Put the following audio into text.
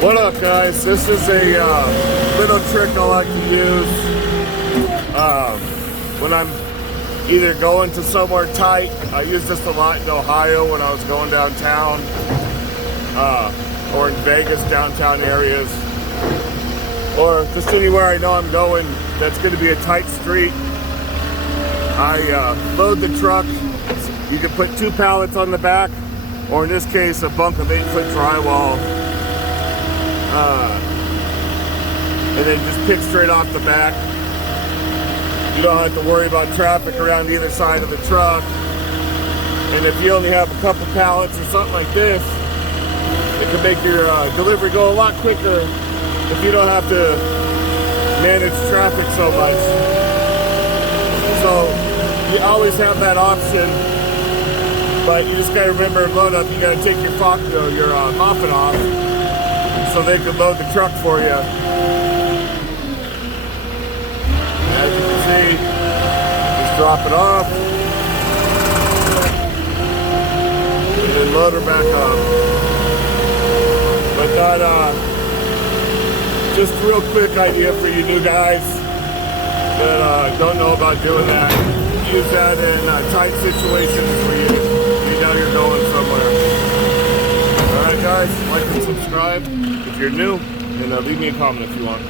What up, guys? This is a little trick I like to use when I'm either going to somewhere tight. I used this a lot in Ohio when I was going downtown, or in Vegas downtown areas, or just anywhere I know I'm going that's going to be a tight street. I load the truck. You can put 2 pallets on the back, or in this case a bunk of 8-foot drywall, and then just pick straight off the back. You don't have to worry about traffic around either side of the truck. And if you only have a couple pallets or something like this, it can make your delivery go a lot quicker if you don't have to manage traffic so much. So you always have that option, but you just gotta remember, load up, you gotta take your Moffett off so they can load the truck for you. As you can see, just drop it off and then load her back up. But that, just a real quick idea for you new guys that don't know about doing that. Use that in tight situations where you know you're going somewhere. Alright guys, like and subscribe if you're new, and leave me a comment if you want.